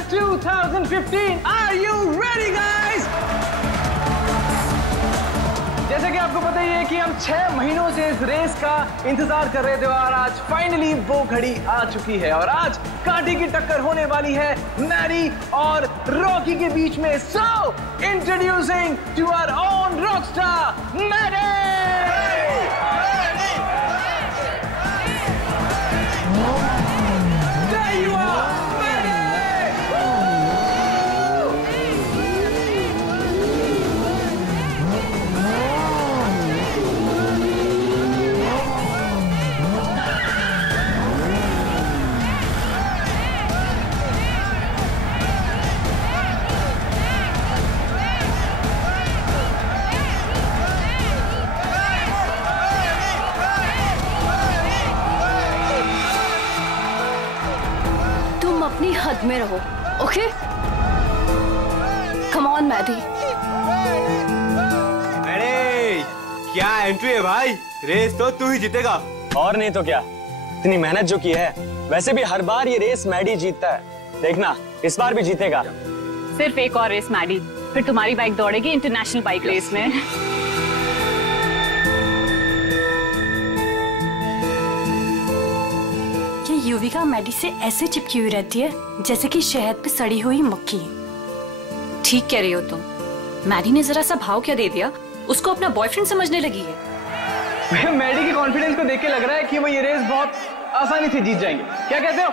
Race 2015. Are you ready, guys? जैसे कि आपको पता ही है कि हम 6 महीनों से इस रेस का इंतजार कर रहे थे और आज फाइनली वो घड़ी आ चुकी है और आज कांटे की टक्कर होने वाली है मैडी और रॉकी के बीच में। So introducing to our own rockstar Maddy. अपनी हद में रहो, ओके? Come on Maddie. अरे क्या एंट्री है भाई, रेस तो तू ही जीतेगा। और नहीं तो क्या, इतनी मेहनत जो की है। वैसे भी हर बार ये रेस मैडी जीतता है, देखना इस बार भी जीतेगा। सिर्फ एक और रेस मैडी, फिर तुम्हारी बाइक दौड़ेगी इंटरनेशनल बाइक रेस में। युविका मैडी से ऐसे चिपकी हुई रहती है जैसे कि शहद पे सड़ी हुई मक्खी। ठीक कह रही हो तुम। मैडी ने जरा सा भाव क्या दे दिया, उसको अपना बॉयफ्रेंड समझने लगी है। मैडी की कॉन्फिडेंस को देख के लग रहा है कि वो ये रेस बहुत आसानी से जीत जाएंगे। क्या कहते हो?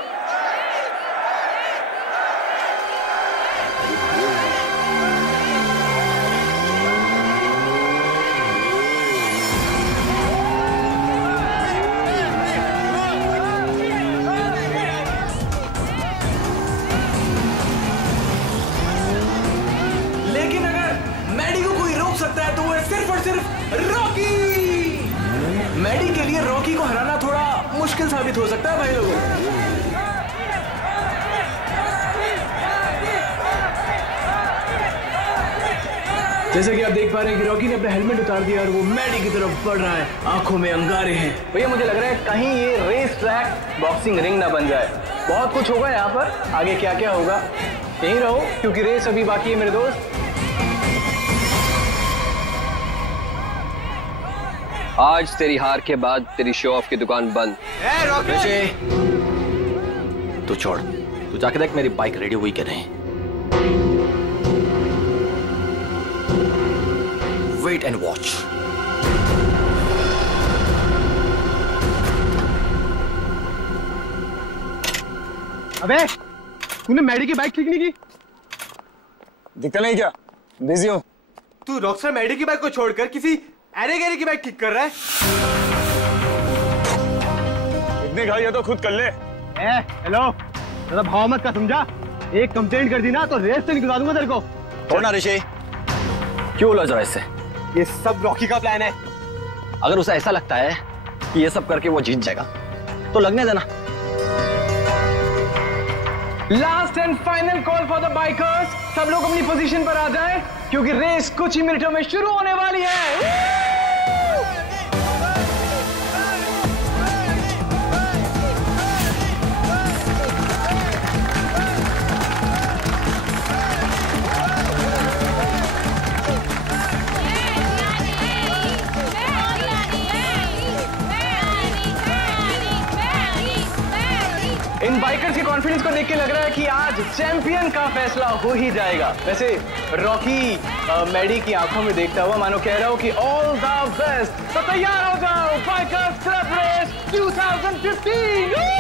मैडी के लिए रॉकी को हराना थोड़ा मुश्किल साबित हो सकता है भाई लोगों। जैसे कि आप देख पा रहे हैं कि रॉकी ने अपना हेलमेट उतार दिया और वो मैडी की तरफ बढ़ रहा है, आंखों में अंगारे हैं। भैया मुझे लग रहा है कहीं ये रेस ट्रैक बॉक्सिंग रिंग ना बन जाए। बहुत कुछ होगा यहाँ पर, आगे क्या क्या होगा यहीं रहो क्योंकि रेस अभी बाकी है मेरे दोस्त। आज तेरी हार के बाद तेरी शो ऑफ की दुकान बंद। तू छोड़, तू जाके देख मेरी बाइक रेडी हुई कि नहीं। Wait and watch. अबे तूने मैडी की बाइक ठीक नहीं की? दिक्कत नहीं क्या, बिजी हूँ। तू रॉकस्टार मैडी की बाइक को छोड़कर किसी अरे गैरी की बाइक ठीक कर रहा है। इतनी गाड़ी तो खुद कर ले। हेलो, जरा भाव मत का समझा। एक कंप्लेंट कर दी ना तो रेस से निकलवा दूंगा तेरे को। छोड़ना ऋषि, क्यों उलझ रहा है इससे? ये सब रॉकी का प्लान है। अगर उसे ऐसा लगता है कि ये सब करके वो जीत जाएगा तो लगने देना। Last and final call for the bikers. सब लोग अपनी पोजीशन पर आ जाएं क्योंकि रेस कुछ ही मिनटों में शुरू होने वाली है। इन बाइकर्स के कॉन्फिडेंस को देख के लग रहा है कि आज चैंपियन का फैसला हो ही जाएगा। वैसे रॉकी मैडी की आंखों में देखता हुआ मानो कह रहा हूं कि ऑल द बेस्ट। तो तैयार हो जाओ, बाइकर्स क्लब रेस 2015।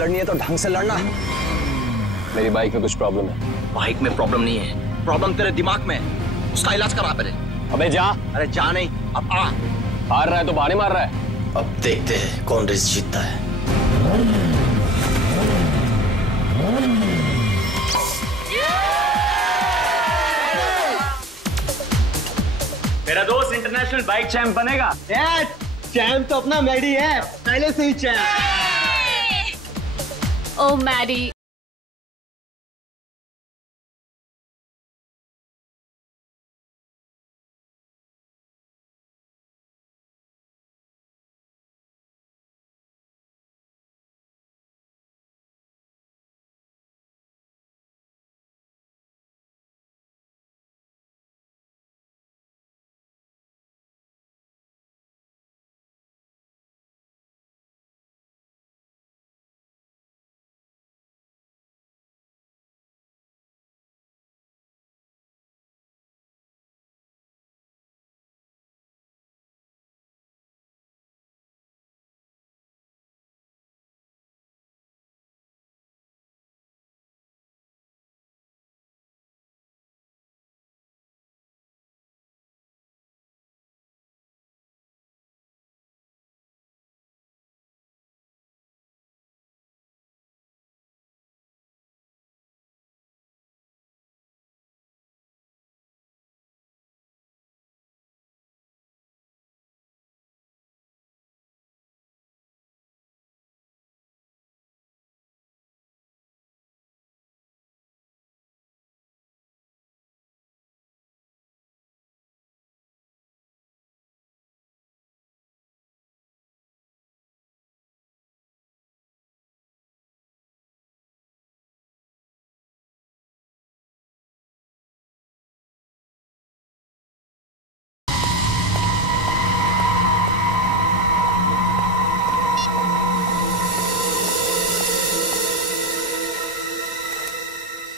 लड़नी है तो ढंग से लड़ना। मेरी बाइक में कुछ प्रॉब्लम है। बाइक में प्रॉब्लम नहीं है, प्रॉब्लम तेरे दिमाग में है। उसका इलाज करा पहले। अबे जा। अरे जा नहीं, अब आ। हार रहा है तो बाहर मार रहा है। अब देखते हैं कौन रेस जीतता है। मेरा दोस्त इंटरनेशनल बाइक चैंप बनेगा। चैंप तो अपना मैडी है, पहले से ही चैंप। ओ मैडी।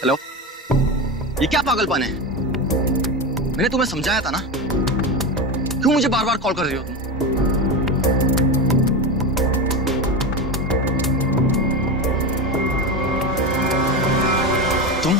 हेलो, ये क्या पागलपन है? मैंने तुम्हें समझाया था ना, क्यों मुझे बार बार कॉल कर रही हो तुम?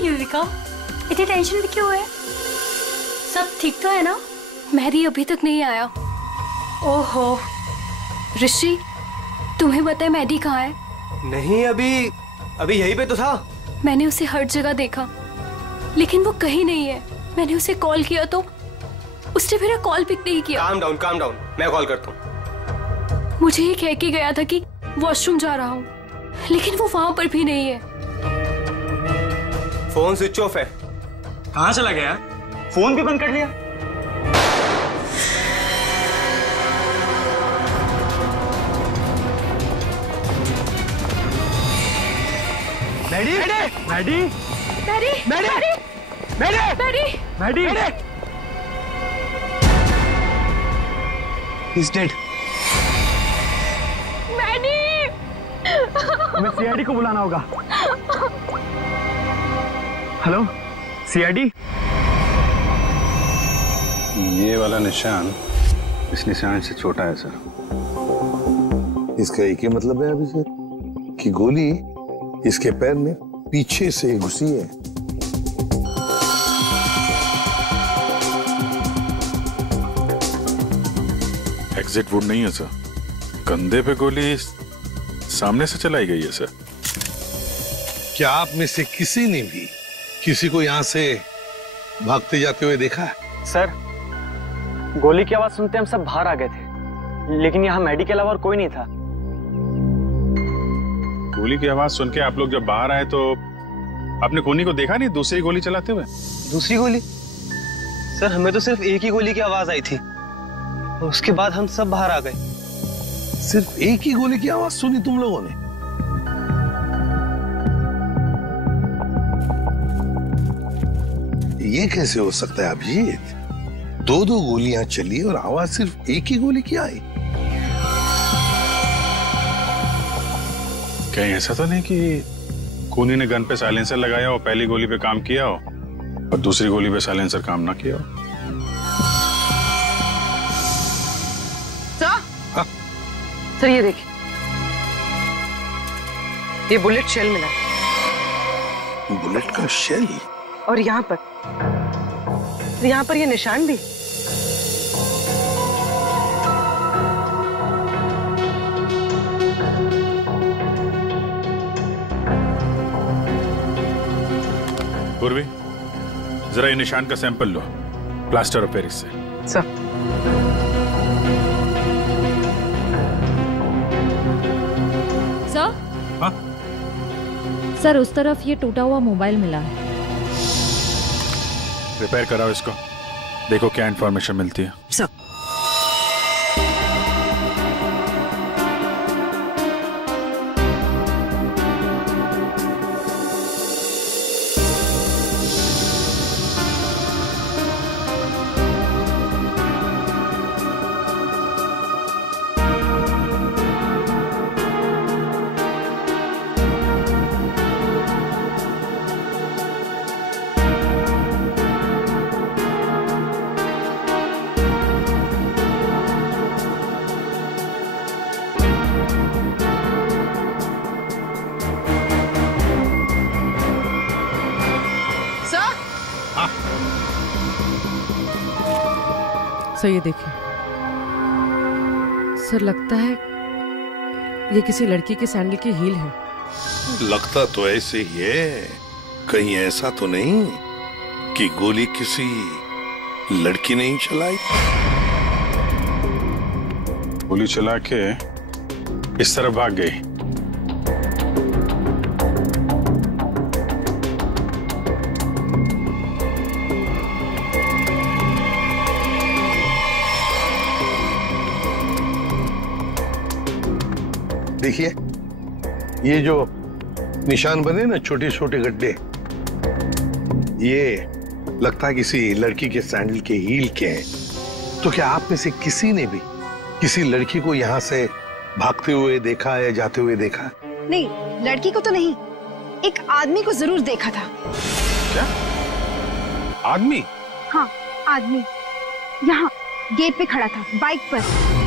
युविका, इतनी टेंशन में क्यों है? सब ठीक तो है ना? मेहदी अभी तक नहीं आया। ओहो ऋषि, तुम्हें पता है मेहदी कहाँ है? नहीं, अभी यहीं पे तो था। मैंने उसे हर जगह देखा लेकिन वो कहीं नहीं है। मैंने उसे कॉल किया तो उसने मेरा कॉल पिक नहीं किया। काम डाउन, मैं कॉल करता हूँ। मुझे ये कह के गया था कि वॉशरूम जा रहा हूँ, लेकिन वो वहां पर भी नहीं है। फोन स्विच ऑफ है। कहाँ चला गया? फोन भी बंद कर लिया। Maddy, Maddy, Maddy, Maddy, Maddy, Maddy, Maddy, He's dead. Maddy. हमें सीआईडी को बुलाना होगा। Hello CID. ये वाला निशान इस निशान से छोटा है सर। इसका एक ही मतलब है अभिषेक कि गोली इसके पैर में पीछे से घुसी है। एग्जिट वुड नहीं है सर, कंधे पे गोली सामने से चलाई गई है सर। क्या आप में से किसी ने भी किसी को यहां से भागते जाते हुए देखा है? सर गोली की आवाज सुनते हम सब बाहर आ गए थे, लेकिन यहाँ मैडी के अलावा और कोई नहीं था। गोली की आवाज सुन के आप लोग जब बाहर आए तो आपने कोनी को देखा नहीं दूसरी गोली चलाते हुए? दूसरी गोली? सर हमें तो सिर्फ एक ही गोली की आवाज आई थी और उसके बाद हम सब बाहर आ गए। सिर्फ एक ही गोली की आवाज सुनी तुम लोगों ने? ये कैसे हो सकता है अभिजीत? दो दो गोलियां चली और आवाज सिर्फ एक ही गोली की आई। कहीं ऐसा तो नहीं कि खूनी ने गन पे साइलेंसर लगाया हो, पहली गोली पे काम किया हो और दूसरी गोली पे साइलेंसर काम ना किया हो? सर, सर ये देखिए, ये बुलेट शेल मिला। बुलेट का शेल? और यहाँ पर ये निशान भी। पूर्वी, जरा ये निशान का sample low plaster of Paris से। सर। सर? हाँ? सर उस तरफ ये टूटा हुआ मोबाइल मिला है। रिपेयर कराओ इसको, देखो क्या इंफॉर्मेशन मिलती है। सर। सर ये देखिए, सर लगता है ये किसी लड़की के सैंडल की हील है। लगता तो ऐसे ही है, कहीं ऐसा तो नहीं कि गोली किसी लड़की ने ही चलाई? गोली चला के इस तरफ भाग गई। देखिए, ये जो निशान बने ना, छोटे छोटे गड्ढे, ये लगता है किसी लड़की के सैंडल के हील के हैं। तो क्या आप में से किसी ने भी किसी लड़की को यहाँ से भागते हुए देखा या जाते हुए देखा? नहीं, लड़की को तो नहीं, एक आदमी को जरूर देखा था। क्या आदमी? हाँ, आदमी यहाँ गेट पे खड़ा था, बाइक पर।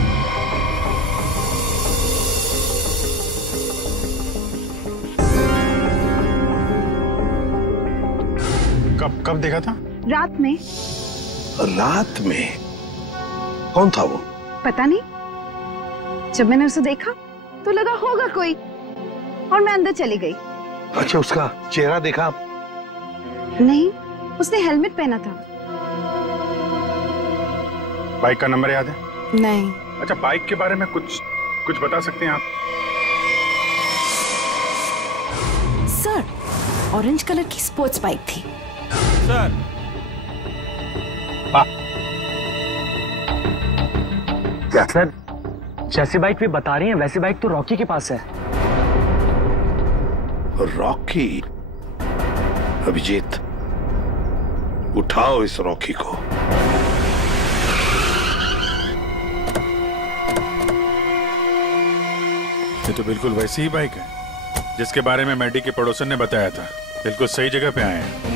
कब देखा था? रात में। रात में? कौन था वो? पता नहीं, जब मैंने उसे देखा तो लगा होगा कोई, और मैं अंदर चली गई। अच्छा, उसका चेहरा देखा आप? नहीं, उसने हेलमेट पहना था। बाइक का नंबर याद है? नहीं। अच्छा, बाइक के बारे में कुछ बता सकते हैं आप? सर, ऑरेंज कलर की स्पोर्ट्स बाइक थी। सर। क्या सर, जैसी बाइक भी बता रही हैं वैसी बाइक तो रॉकी के पास है। रॉकी? अभिजीत, उठाओ इस रॉकी को। ये तो बिल्कुल वैसी ही बाइक है जिसके बारे में मैडी के पड़ोसन ने बताया था। बिल्कुल सही जगह पे आए हैं।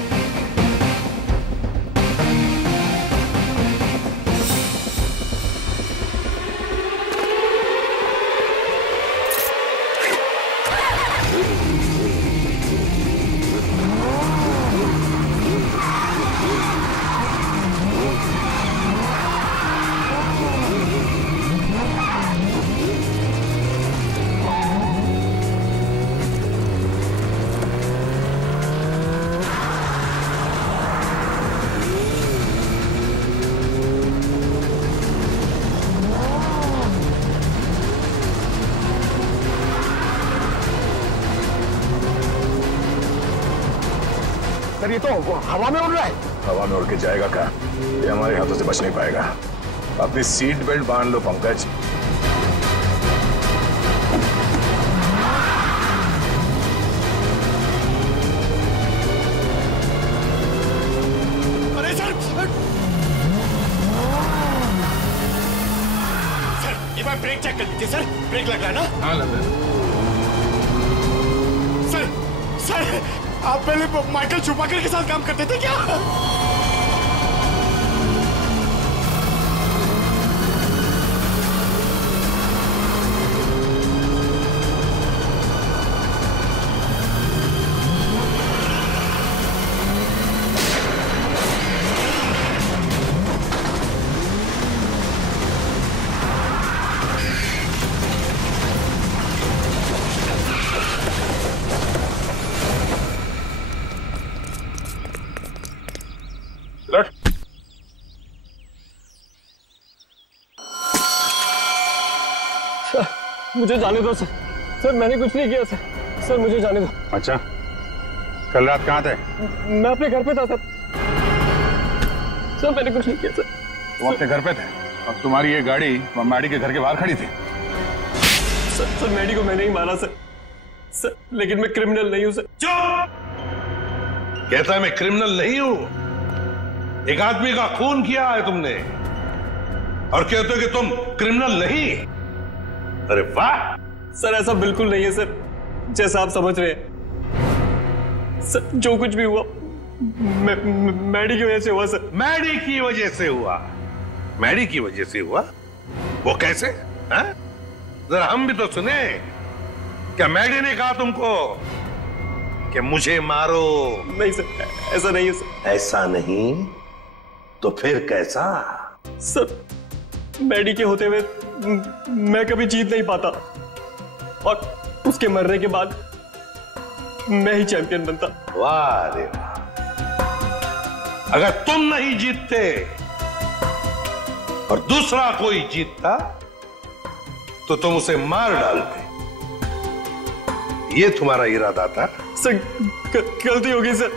सर, ये तो हवा में उड़ रहा है। हवा में उड़ के जाएगा क्या? ये हमारे हाथों से बच नहीं पाएगा। अपनी सीट बेल्ट बांध लो पंकज। अरे सर, एक बार ब्रेक चेक कर लीजिए सर। ब्रेक लग रहा है ना? हाँ लग रहा है। सर, आप पहले माइकल शूमाकर के साथ काम करते थे क्या? मुझे जाने दो सर। सर मैंने कुछ नहीं किया सर। सर मुझे जाने दो। अच्छा, कल रात कहाँ थे? मैं अपने घर पे था सर। सर मैंने कुछ नहीं किया सर। तुम अपने घर पे थे और तुम्हारी ये गाड़ी मैडी के घर के बाहर खड़ी थी। सर मैडी को मैंने ही मारा सर। सर लेकिन मैं क्रिमिनल नहीं हूँ सर। चुप! कहता है मैं क्रिमिनल नहीं हूं। एक आदमी का खून किया है तुमने और कहते हो कि तुम क्रिमिनल नहीं। अरे वाह! सर ऐसा बिल्कुल नहीं है सर, जैसा आप समझ रहे हैं। सर जो कुछ भी हुआ मैडी की वजह से हुआ सर। मैडी की वजह से हुआ? मैडी की वजह से हुआ? वो कैसे? जरा हम भी तो सुने। क्या मैडी ने कहा तुमको कि मुझे मारो? नहीं सर, ऐसा नहीं है सर। ऐसा नहीं तो फिर कैसा? सर मैडी के होते हुए मैं कभी जीत नहीं पाता और उसके मरने के बाद मैं ही चैंपियन बनता। वाह रे वाह! अगर तुम नहीं जीतते और दूसरा कोई जीतता तो तुम उसे मार डालते। ये तुम्हारा इरादा था? सर गलती होगी सर।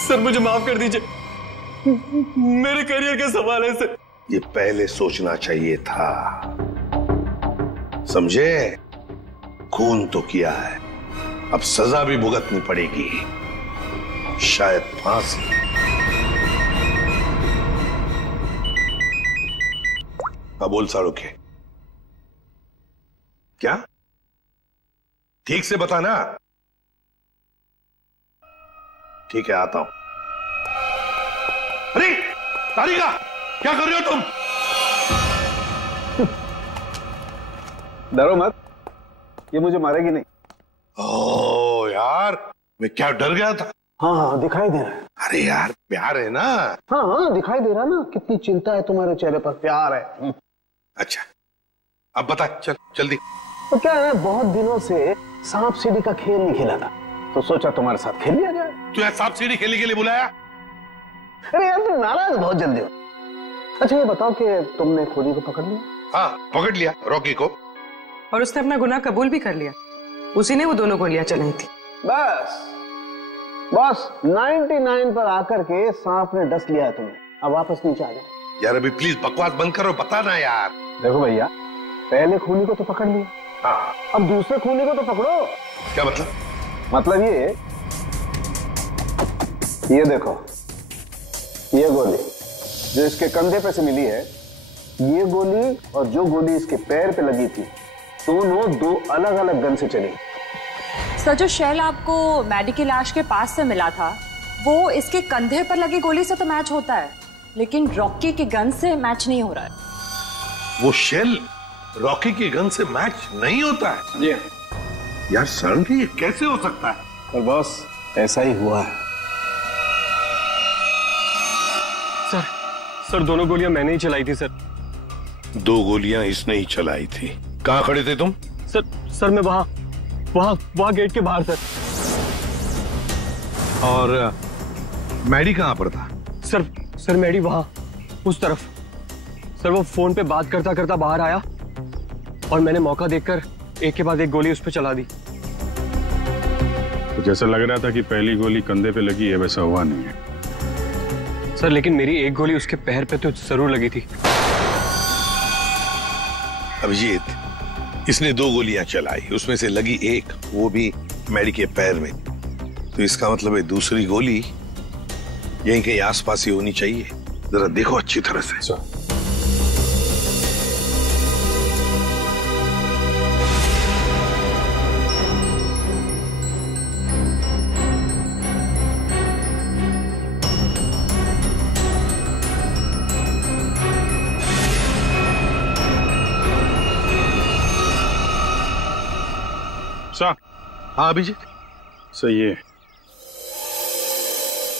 सर मुझे माफ कर दीजिए, मेरे करियर का सवाल है सर। ये पहले सोचना चाहिए था, समझे? खून तो किया है, अब सजा भी भुगतनी पड़ेगी, शायद फांसी। बोल साड़ू के क्या? ठीक से बताना। ठीक है, आता हूं। अरे तारिका, क्या कर रहे हो तुम? डरो मत, ये मुझे मारेगी नहीं। ओ यार, मैं क्या डर गया था। हाँ दिखाई दे रहा है। अरे यार प्यार है ना। हाँ दिखाई दे रहा ना, कितनी चिंता है तुम्हारे चेहरे पर। प्यार है। अच्छा अब बता, चल जल्दी। तो क्या है, बहुत दिनों से सांप सीढ़ी का खेल नहीं खेला था, तो सोचा तुम्हारे साथ खेल लिया जाए। तू यार सांप सीढ़ी खेलने के लिए बुलाया? अरे यार तुम नाराज बहुत जल्दी हो। अच्छा ये बताओ कि तुमने खूनी को पकड़ लिया? हाँ पकड़ लिया, रॉकी को। और उसने अपना गुनाह कबूल भी कर लिया। उसी ने वो दोनों गोलियां चलाई थी। बस 99 पर आकर के सांप ने डस लिया है तुम्हें। अब वापस नीचे आ जाओ। यार अभी प्लीज बकवास बंद करो, बता ना यार। देखो भैया, पहले खूनी को तो पकड़ लिया, हाँ अब दूसरे खूनी को तो पकड़ो। क्या मतलब? मतलब ये देखो, ये गोली जो इसके कंधे पे से मिली है, ये गोली और जो गोली इसके पैर पे लगी थी, दोनों दो अलग अलग गन से चली। सर जो शेल आपको मैडी की लाश के पास से मिला था, वो इसके कंधे पर लगी गोली से तो मैच होता है, लेकिन रॉकी की गन से मैच नहीं हो रहा है। वो शेल रॉकी की गन से मैच नहीं होता है? जी यार सर, ये कैसे हो सकता है? पर बॉस ऐसा ही हुआ है। सर दोनों गोलियां मैंने ही चलाई थी सर। 2 गोलियां इसने ही चलाई थी। कहां खड़े थे तुम? सर मैं वहां गेट के बाहर सर। और मैडी कहां पर था? सर मैडी वहां उस तरफ। सर वो फोन पे बात करता करता बाहर आया और मैंने मौका देखकर एक के बाद एक गोली उस पे चला दी। तो जैसा लग रहा था कि पहली गोली कंधे पे लगी है, वैसा हुआ नहीं है। सर लेकिन मेरी एक गोली उसके पैर पे तो जरूर लगी थी। अभिजीत, इसने 2 गोलियां चलाई, उसमें से लगी एक, वो भी मैडी के पैर में। तो इसका मतलब है दूसरी गोली यहीं कहीं आसपास ही होनी चाहिए। जरा देखो अच्छी तरह से। हाँ अभिजीत। सही है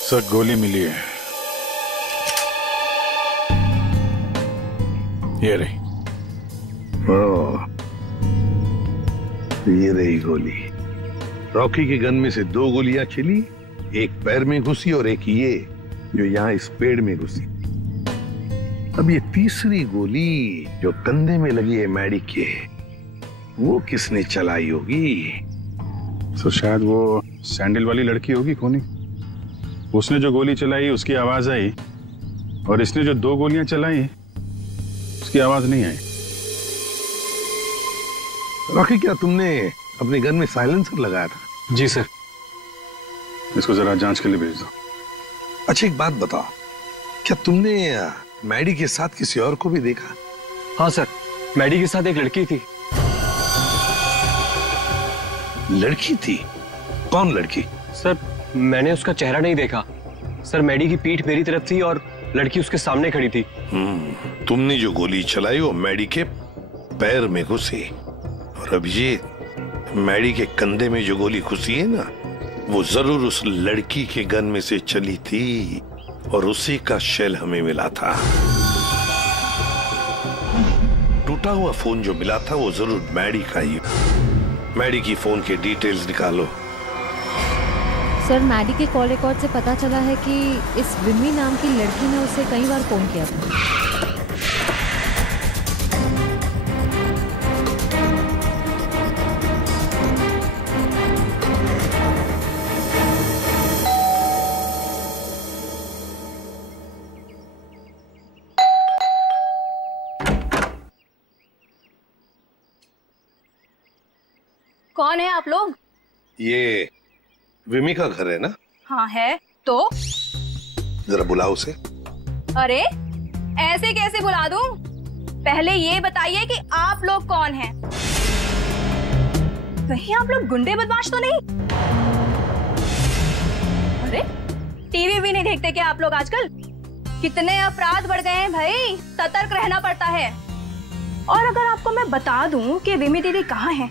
सर, गोली मिली है। ये रही। ये रही गोली। रॉकी के गन में से 2 गोलियां चली, एक पैर में घुसी और एक ये जो यहाँ इस पेड़ में घुसी। अब ये तीसरी गोली जो कंधे में लगी है मैडी के, वो किसने चलाई होगी? तो शायद वो सैंडल वाली लड़की होगी कोनी। उसने जो गोली चलाई उसकी आवाज आई, और इसने जो 2 गोलियां चलाई उसकी आवाज नहीं आई। रॉकी, क्या तुमने अपने गन में साइलेंसर लगाया था? जी सर। इसको जरा जांच के लिए भेज दो। अच्छा एक बात बताओ, क्या तुमने मैडी के साथ किसी और को भी देखा? हाँ सर, मैडी के साथ एक लड़की थी। लड़की थी? कौन लड़की? सर मैंने उसका चेहरा नहीं देखा सर, मैडी की पीठ मेरी तरफ थी और लड़की उसके सामने खड़ी थी। तुमने जो गोली चलाई वो मैडी के पैर में घुसी, और अभिजीत मैडी के कंधे में जो गोली घुसी है ना, वो जरूर उस लड़की के गन में से चली थी, और उसी का शेल हमें मिला था। टूटा हुआ फोन जो मिला था वो जरूर मैडी का ही। मैडी की फोन के डिटेल्स निकालो। सर मैडी के कॉल रिकॉर्ड से पता चला है कि इस विमी नाम की लड़की ने उसे कई बार फोन किया था। कौन है आप लोग? ये विमी का घर है ना? हाँ है। तो जरा बुलाओ उसे। अरे ऐसे कैसे बुला दूं? पहले ये बताइए कि आप लोग कौन हैं? कहीं आप लोग गुंडे बदमाश तो नहीं? अरे टीवी भी नहीं देखते क्या आप लोग आजकल? कितने अपराध बढ़ गए हैं भाई, सतर्क रहना पड़ता है। और अगर आपको मैं बता दूं कि विमी दीदी कहाँ है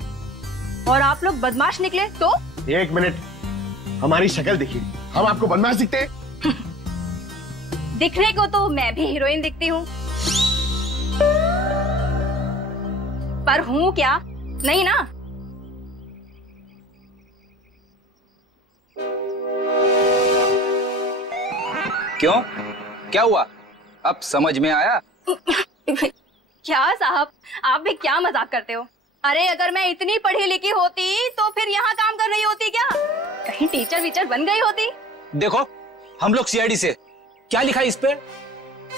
और आप लोग बदमाश निकले तो? 1 मिनट, हमारी शक्ल देखिए, हम आपको बदमाश दिखते हैं? दिखने को तो मैं भी हीरोइन दिखती हूँ, पर हूँ क्या? नहीं ना। क्यों, क्या हुआ? अब समझ में आया? क्या साहब, आप भी क्या मजाक करते हो? अरे अगर मैं इतनी पढ़ी लिखी होती तो फिर यहाँ काम कर रही होती क्या? कहीं टीचर वीचर बन गई होती। देखो हम लोग CID से, क्या लिखा है इस पे?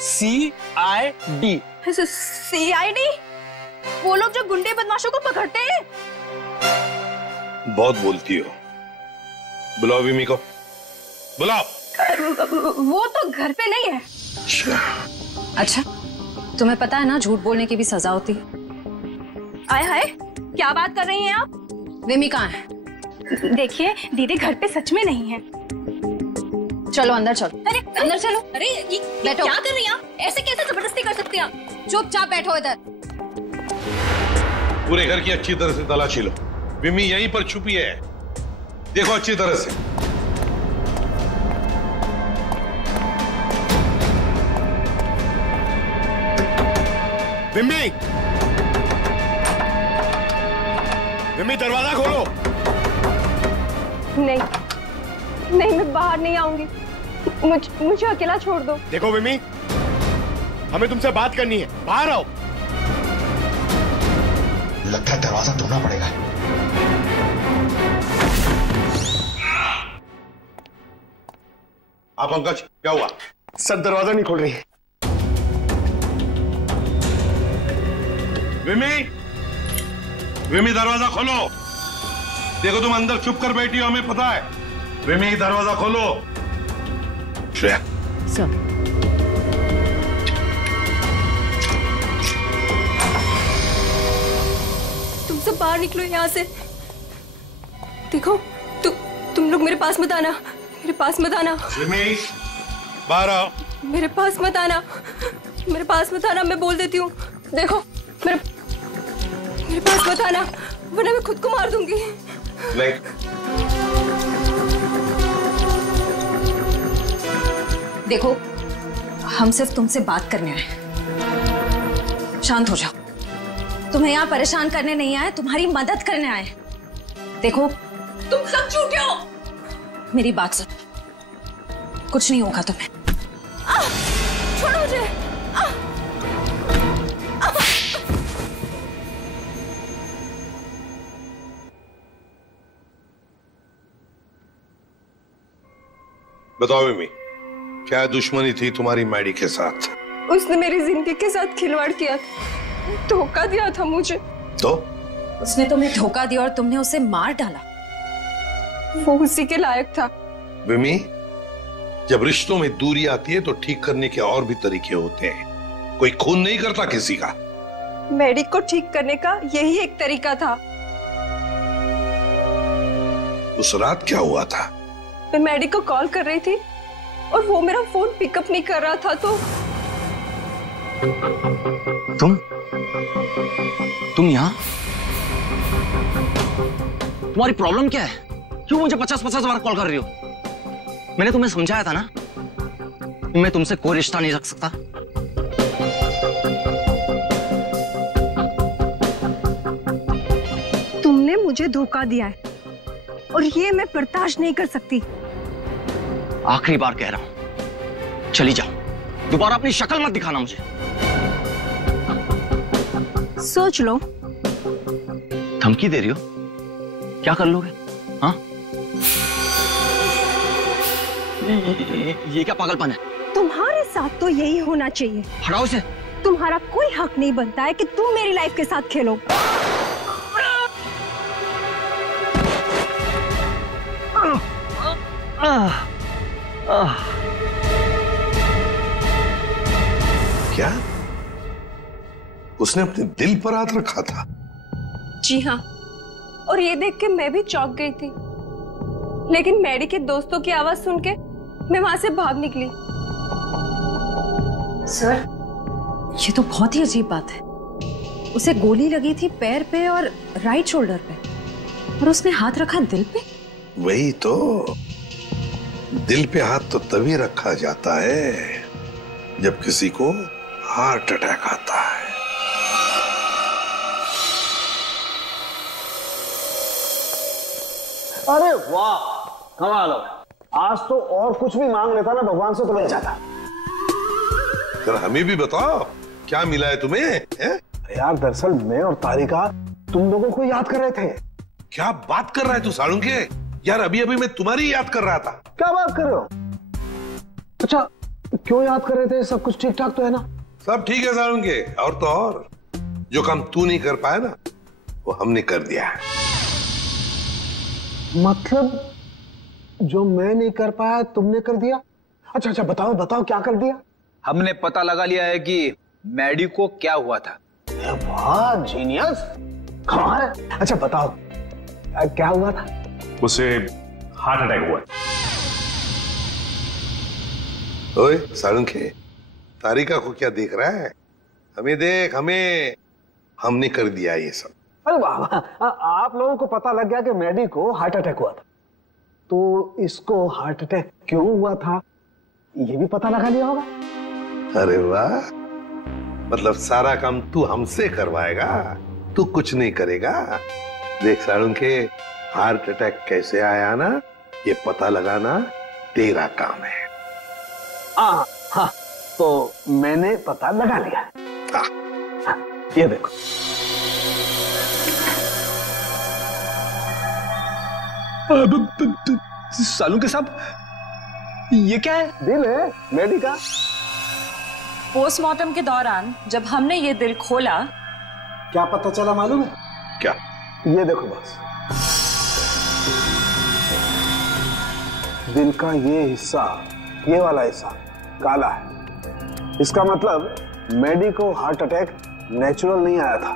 CID। CID? वो लोग जो गुंडे बदमाशों को पकड़ते हैं। बहुत बोलती हो, बुलाओ विमी को, बुलाओ। वो तो घर पे नहीं है। अच्छा तुम्हें पता है ना झूठ बोलने की भी सजा होती है। आए हाय, क्या बात कर रही हैं आप? विमी कहाँ है? देखिए दीदी घर पे सच में नहीं है। चलो अंदर चलो। अरे अंदर चलो। अरे ये बैठो। क्या कर रही हैं आप? ऐसे कैसे जबरदस्ती कर सकती हैं आप? चुपचाप बैठो इधर। पूरे घर की अच्छी तरह से तलाशी लो, विमी यहीं पर छुपी है, देखो अच्छी तरह से। विमी, विमी दरवाजा खोलो। नहीं नहीं, मैं बाहर नहीं आऊंगी, मुझे अकेला छोड़ दो। देखो विमी, हमें तुमसे बात करनी है, बाहर आओ। लगता है दरवाजा तोड़ना पड़ेगा। आप पंकज, क्या हुआ? सर दरवाजा नहीं खोल रही। विमी, विमी दरवाजा खोलो। देखो तुम अंदर चुप कर बैठी हो, हमें पता है। विमी दरवाजा खोलो। श्रेया। सर। तुम सब बाहर निकलो यहाँ से। देखो तुम लोग मेरे पास मत आना, मेरे पास मत आना। विमी बाहर आओ। मेरे पास मत आना, मेरे पास मत आना, मैं बोल देती हूँ। देखो मेरे पास मत आना, वरना मैं खुद को मार दूंगी। देखो हम सिर्फ तुमसे बात करने आए, शांत हो जाओ। तुम्हें यहाँ परेशान करने नहीं आए, तुम्हारी मदद करने आए। देखो तुम सब झूठे हो। मेरी बात सुन, कुछ नहीं होगा तुम्हें। छोड़ो मुझे। बताओ मिमी, क्या दुश्मनी थी तुम्हारी मैडी के साथ? उसने मेरी जिंदगी के साथ खिलवाड़ किया, धोखा दिया था मुझे। तो उसने तुम्हें धोखा दिया और तुमने उसे मार डाला। वो उसी के लायक था। विमी, जब रिश्तों में दूरी आती है तो ठीक करने के और भी तरीके होते हैं। कोई खून नहीं करता किसी का। मैडी को ठीक करने का यही एक तरीका था। उस रात क्या हुआ था? मैं मैडी को कॉल कर रही थी और वो मेरा फोन पिकअप नहीं कर रहा था। तो तुम यहाँ? तुम्हारी प्रॉब्लम क्या है? क्यों मुझे 50-50 बार कॉल कर रही हो? मैंने तुम्हें समझाया था ना, मैं तुमसे कोई रिश्ता नहीं रख सकता। तुमने मुझे धोखा दिया है और ये मैं बर्दाश्त नहीं कर सकती। आखिरी बार कह रहा हूं, चली जाओ। दोबारा अपनी शक्ल मत दिखाना मुझे। सोच लो। धमकी दे रही हो? क्या कर लोगे? हाँ? ये क्या पागलपन है? तुम्हारे साथ तो यही होना चाहिए। हटाओ इसे। तुम्हारा कोई हक नहीं बनता है कि तुम मेरी लाइफ के साथ खेलो। क्या उसने अपने दिल पर हाथ रखा था? जी हाँ, और ये देख के मैं भी चौंक गई थी, लेकिन मैडी के दोस्तों की आवाज सुन के मैं वहां से भाग निकली। सर, ये तो बहुत ही अजीब बात है। उसे गोली लगी थी पैर पे और राइट शोल्डर पे, और उसने हाथ रखा दिल पे। वही तो, दिल पे हाथ तो तभी रखा जाता है जब किसी को हार्ट अटैक आता है। अरे वाह, कमाल हो। आज तो और कुछ भी मांग लेता ना भगवान से तो मिल जाता। जरा हमें भी बताओ, क्या मिला है तुम्हें? यार दरअसल मैं और तारिका तुम लोगों को याद कर रहे थे। क्या बात कर रहा है तू सालुंके? यार अभी अभी मैं तुम्हारी याद कर रहा था। क्या बात कर रहे हो? अच्छा, क्यों याद कर रहे थे? सब कुछ ठीक ठाक तो है ना? सब ठीक है सालुंके, और तो और जो काम तू नहीं कर पाया ना, वो हमने कर दिया है। मतलब जो मैं नहीं कर पाया तुमने कर दिया? अच्छा अच्छा, बताओ बताओ क्या कर दिया? हमने पता लगा लिया है कि मैडी को क्या हुआ था। वाह जीनियस, कमाल है। अच्छा बताओ क्या हुआ था? उसे हार्ट अटैक हुआ। ओए सालुंके, तारिका को क्या देख रहा है? हमें देख, हमें। हमने कर दिया ये सब। अरे वाह, आप लोगों को पता लग गया कि मैडी को हार्ट अटैक हुआ था, तो इसको हार्ट अटैक क्यों हुआ था ये भी पता लगा लिया होगा। अरे वाह, मतलब सारा काम तू हमसे करवाएगा, तू कुछ नहीं करेगा। देख सालुंके, हार्ट अटैक कैसे आया ना, ये पता लगाना तेरा काम है। हाँ, तो मैंने पता लगा लिया। हाँ, ये देखो। सालुंके साहब, ये क्या है? दिल है मैडी का। पोस्टमार्टम के दौरान जब हमने ये दिल खोला, क्या पता चला मालूम है? क्या? ये देखो बस, दिल का ये हिस्सा, ये वाला हिस्सा काला है। इसका मतलब मैडी को हार्ट अटैक नेचुरल नहीं आया था,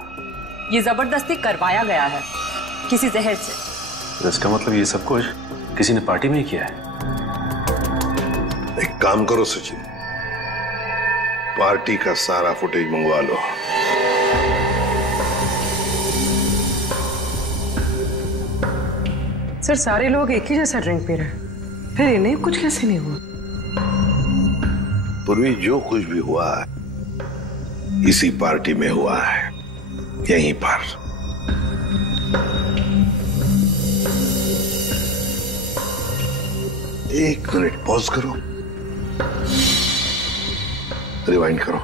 ये जबरदस्ती करवाया गया है किसी जहर से। तो इसका मतलब ये सब कुछ किसी ने पार्टी में ही किया है। एक काम करो सचिन, पार्टी का सारा फुटेज मंगवा लो। सर सारे लोग एक ही जैसा ड्रिंक पी रहे हैं, फिर इन्हें कुछ कैसे नहीं हुआ? पूर्वी जो कुछ भी हुआ है इसी पार्टी में हुआ है, यहीं पर। एक मिनट पॉज करो, रिवाइंड करो,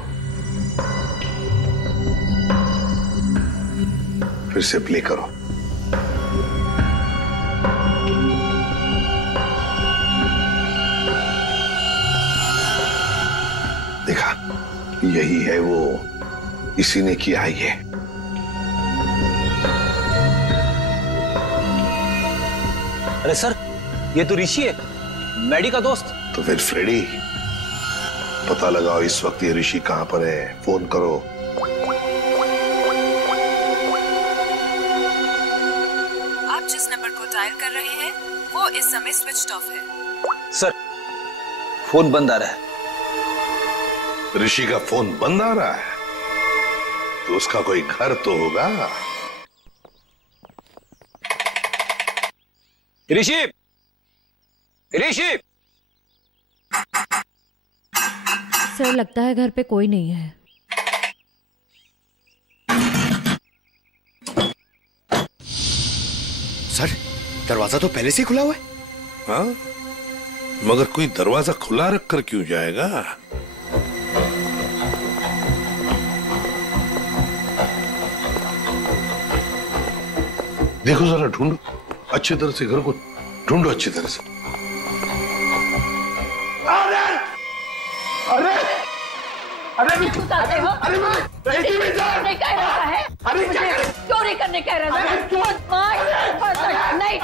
फिर से प्ले करो। देखा, यही है वो, इसी ने किया है ये। अरे सर, ये तो ऋषि है, मैडी का दोस्त। तो फिर फ्रेडी, पता लगाओ इस वक्त ये ऋषि कहां पर है, फोन करो। आप जिस नंबर को डायल कर रहे हैं वो इस समय स्विच ऑफ है। सर, फोन बंद आ रहा है। ऋषि का फोन बंद आ रहा है तो उसका कोई घर तो होगा। ऋषि, ऋषि। सर, लगता है घर पे कोई नहीं है। सर, दरवाजा तो पहले से खुला हुआ है। हाँ, मगर कोई दरवाजा खुला रखकर क्यों जाएगा? देखो जरा, ढूंढो अच्छी तरह से, घर को ढूंढो अच्छी तरह से। अरे अरे अरे अरे नहीं कह रहा है, अरे चोरी करने कह रहा है। नहीं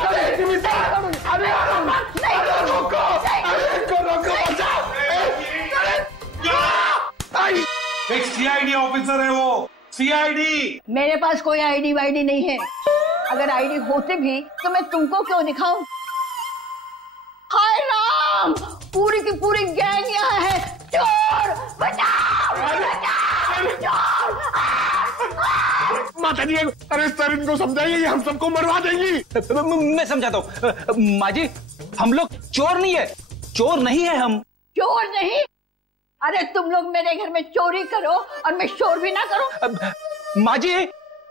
एक सीआईडी ऑफिसर है वो, सीआईडी। मेरे पास कोई आईडी वाईडी नहीं है। अगर आईडी होते भी तो मैं तुमको क्यों दिखाऊं? हाय राम, पूरी की पूरी गैंग यहाँ है। चोर बचाओ, बचाओ, चोर। माता जी, अरे सर इनको समझाइए, हम सबको मरवा देंगी। मैं समझाता हूँ। माँ जी, हम लोग चोर नहीं है, चोर नहीं है हम। चोर नहीं? अरे तुम लोग मेरे घर में चोरी करो और मैं शोर भी ना करूं। माँ जी,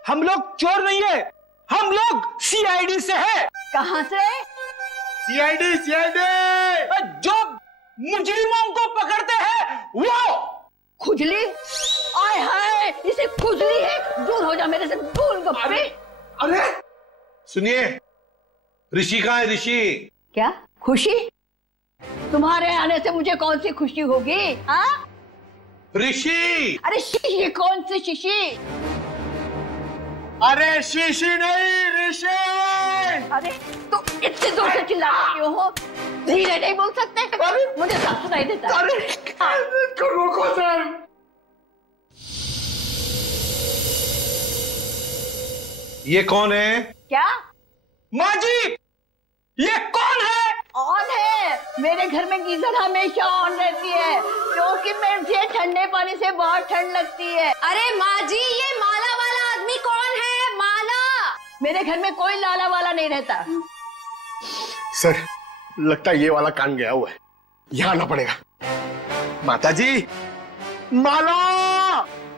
हम लोग चोर नहीं है, हम लोग सीआईडी से है। कहाँ से? CID, CID. जो मुजरिमों को पकड़ते हैं वो। खुजली? आय हाय, इसे खुजली है। दूर हो जा मेरे से, गोलगप्पे। अरे सुनिए, ऋषि कहाँ है? ऋषि। क्या खुशी? तुम्हारे आने से मुझे कौन सी खुशी होगी? हाँ ऋषि। अरे शीशी? कौन सी शीशी? अरे शीशी नहीं, ऋषि। अरे तो इतने दूर से चिल्ला क्यों हो? धीरे नहीं बोल सकते? मुझे सब सुनाई देता है। अरे रोको सर। ये कौन है? क्या? माँ जी, ये कौन है? ऑन है। मेरे घर में गीजर हमेशा ऑन रहती है क्योंकि मेरे ठंडे पानी से बहुत ठंड लगती है। अरे माँ जी, ये माला वाला आदमी कौन है? माला? मेरे घर में कोई लाला वाला नहीं रहता। सर, लगता है ये वाला कान गया हुआ है, यहाँ आना पड़ेगा। माता जी, माला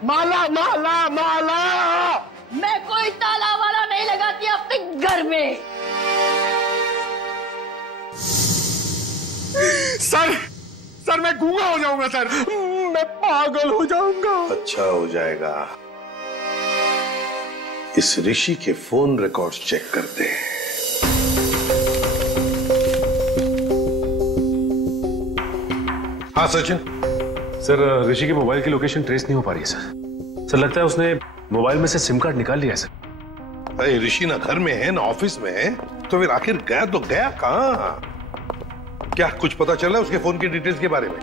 माला माला माला। मैं कोई ताला वाला नहीं लगाती अपने घर में। सर मैं गूंगा हो जाऊंगा सर, मैं पागल हो जाऊंगा। अच्छा हो जाएगा। इस ऋषि के फोन रिकॉर्ड्स चेक करते हैं। हाँ सचिन। सर ऋषि के मोबाइल की लोकेशन ट्रेस नहीं हो पा रही है सर लगता है उसने मोबाइल में से सिम कार्ड निकाल लिया है सर। अरे ऋषि ना घर में है ना ऑफिस में है, तो फिर आखिर गया तो गया कहाँ? क्या कुछ पता चला है उसके फोन की डिटेल्स के बारे में?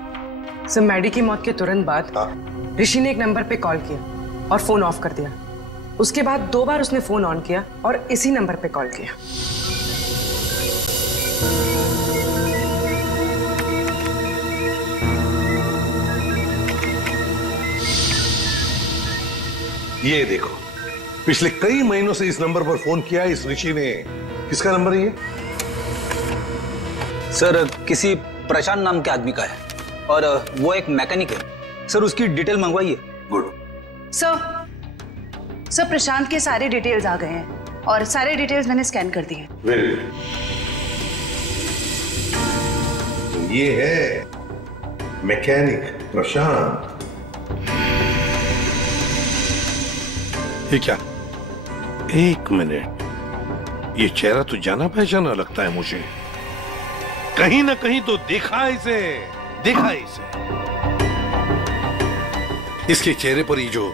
सर मैडी की मौत के तुरंत बाद ऋषि ने एक नंबर पे कॉल किया और फोन ऑफ कर दिया। उसके बाद 2 बार उसने फोन ऑन किया और इसी नंबर पे कॉल किया। ये देखो, पिछले कई महीनों से इस नंबर पर फोन किया इस ऋषि ने। किसका नंबर है ये? सर किसी प्रशांत नाम के आदमी का है और वो एक मैकेनिक है। सर उसकी डिटेल मंगवाइए। गुड। सर प्रशांत के सारे डिटेल्स आ गए हैं और सारे डिटेल्स मैंने स्कैन कर दिए। Very good. तो ये है मैकेनिक प्रशांत। ये क्या? एक मिनट, ये चेहरा तो जाना पहचाना लगता है मुझे। कहीं ना कहीं तो देखा इसे, देखा इसे। इसके चेहरे पर ये जो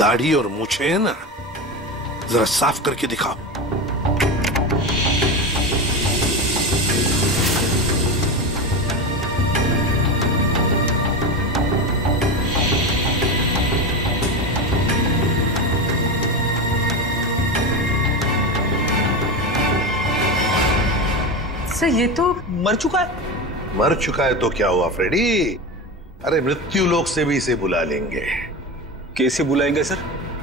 दाढ़ी और मूछें है ना, जरा साफ करके दिखाओ। सर ये तो मर चुका है। मर चुका है तो क्या हुआ फ्रेडी? अरे मृत्यु लोक से भी इसे बुला लेंगे। कैसे बुलाएंगे सर?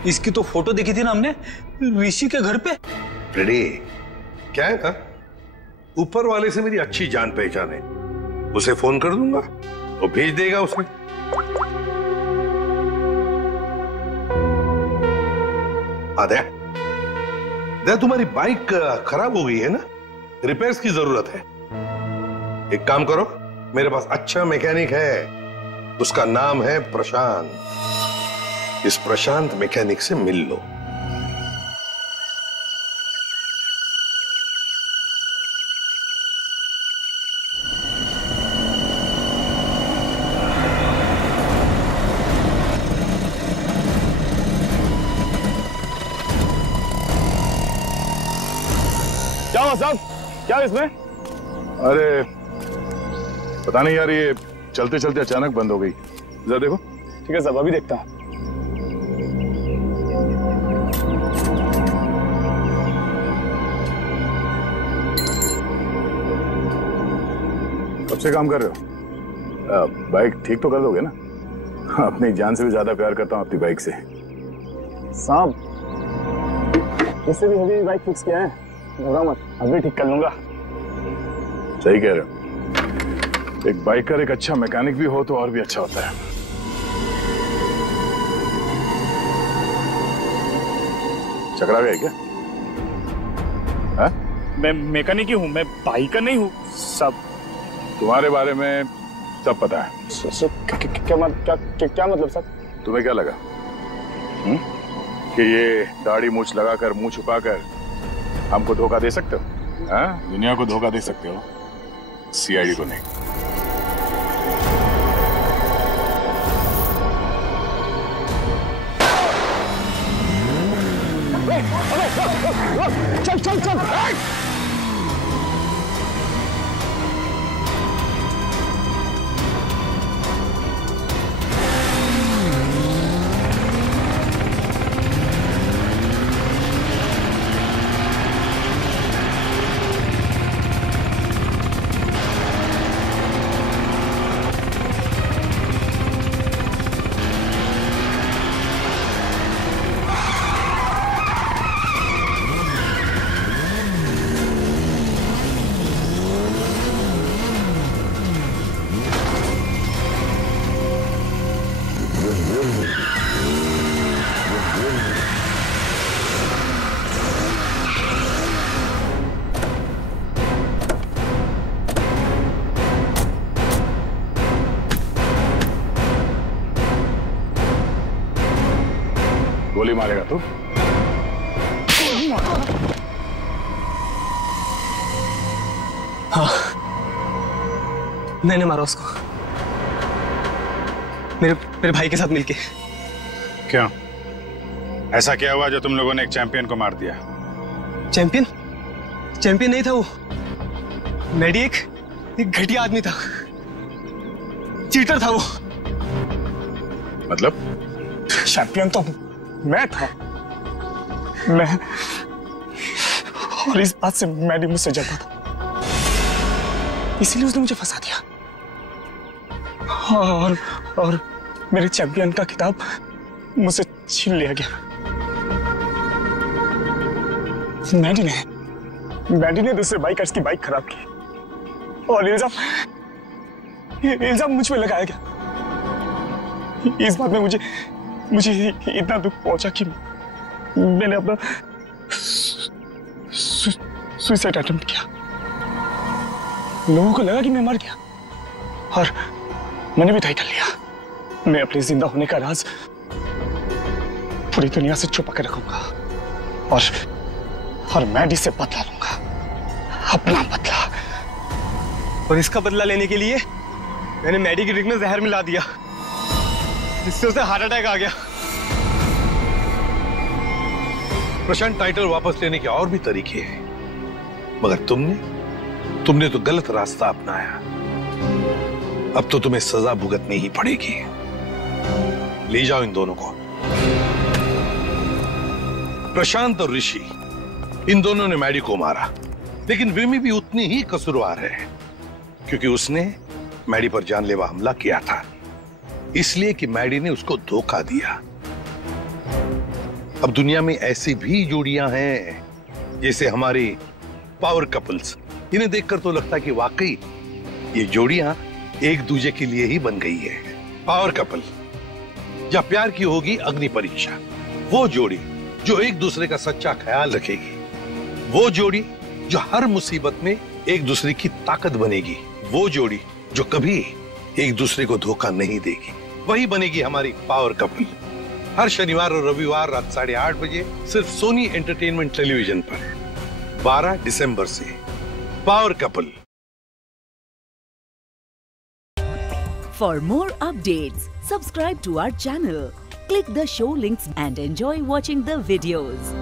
इसकी तो फोटो देखी थी ना हमने ऋषि के घर पे। फ्रेडी क्या है था, ऊपर वाले से मेरी अच्छी जान पहचान है। उसे फोन कर दूंगा, वो भेज देगा उसे। दया तुम्हारी बाइक खराब हो गई है ना, रिपेयर्स की जरूरत है। एक काम करो, मेरे पास अच्छा मैकेनिक है, उसका नाम है प्रशांत। इस प्रशांत मैकेनिक से मिल लो। क्या हुआ साहब? क्या इसमें? अरे पता नहीं यार, ये चलते चलते अचानक बंद हो गई। जरा देखो। ठीक है साहब, अभी देखता हूं। कब से काम कर रहे हो? बाइक ठीक तो कर दोगे ना? अपनी जान से भी ज्यादा प्यार करता हूं अपनी बाइक से। साहब इससे भी हेवी बाइक फिक्स किया है, घबराओ मत, अभी ठीक कर लूंगा। सही कह रहे हो, एक बाइकर एक अच्छा मैकेनिक भी हो तो और भी अच्छा होता है। चकरा गए क्या? है? मैं मैकेनिक ही हूँ, मैं बाइकर नहीं हूँ। सब तुम्हारे बारे में सब पता है। क्या मतलब सर? तुम्हें क्या लगा कि ये दाढ़ी मूछ लगाकर मुंह छुपाकर हमको धोखा दे सकते हो? हाँ? दुनिया को धोखा दे सकते हो, सीआईडी को नहीं। चल चल चल। गोली मारेगा तू? हाँ, मैंने मारा उसको। मेरे भाई के साथ मिलके। क्यों? ऐसा क्या हुआ जो तुम लोगों ने एक चैंपियन को मार दिया? चैंपियन नहीं था वो। मैडी एक घटिया आदमी था, चीटर था वो। मतलब? चैंपियन तो मैं था। मैं, और इस बात से मैडी मुझसे जलता था, इसीलिए उसने मुझे फंसा दिया। और मेरे चैंपियन का खिताब मुझसे छीन लिया गया। मैडी ने दूसरे बाइकर्स की बाइक खराब की और इल्जाम मुझ पे लगाया गया। इस बात में मुझे इतना दुख पहुंचा कि मैंने अपना सुसाइड अटेम्प्ट किया। लोगों को लगा कि मैं मर गया और मैंने भी तय कर लिया, मैं अपने जिंदा होने का राज पूरी दुनिया से छुपा के रखूंगा और मैडी से बदला लूंगा, अपना बदला। और इसका बदला लेने के लिए मैंने मैडी की ड्रिंक में जहर मिला दिया, जिससे उसे हार्ट अटैक आ गया। प्रशांत, टाइटल वापस लेने के और भी तरीके हैं, मगर तुमने तो गलत रास्ता अपनाया। अब तो तुम्हें सजा भुगतनी ही पड़ेगी। ले जाओ इन दोनों को। प्रशांत और ऋषि, इन दोनों ने मैडी को मारा, लेकिन विमी भी उतनी ही कसूरवार है, क्योंकि उसने मैडी पर जानलेवा हमला किया था, इसलिए कि मैडी ने उसको धोखा दिया। अब दुनिया में ऐसी भी जोड़ियां हैं, जैसे हमारी पावर कपल्स। इन्हें देखकर तो लगता है कि वाकई ये जोड़ियां एक दूसरे के लिए ही बन गई है। पावर कपल, या प्यार की होगी अग्नि परीक्षा, वो जोड़ी जो एक दूसरे का सच्चा ख्याल रखेगी, वो जोड़ी जो हर मुसीबत में एक दूसरे की ताकत बनेगी, वो जोड़ी जो कभी एक दूसरे को धोखा नहीं देगी, वही बनेगी हमारी पावर कपल। हर शनिवार और रविवार रात 8:30 बजे सिर्फ सोनी एंटरटेनमेंट टेलीविजन पर 12 दिसंबर से power couple. For more updates, subscribe to our channel, click the show links and enjoy watching the videos.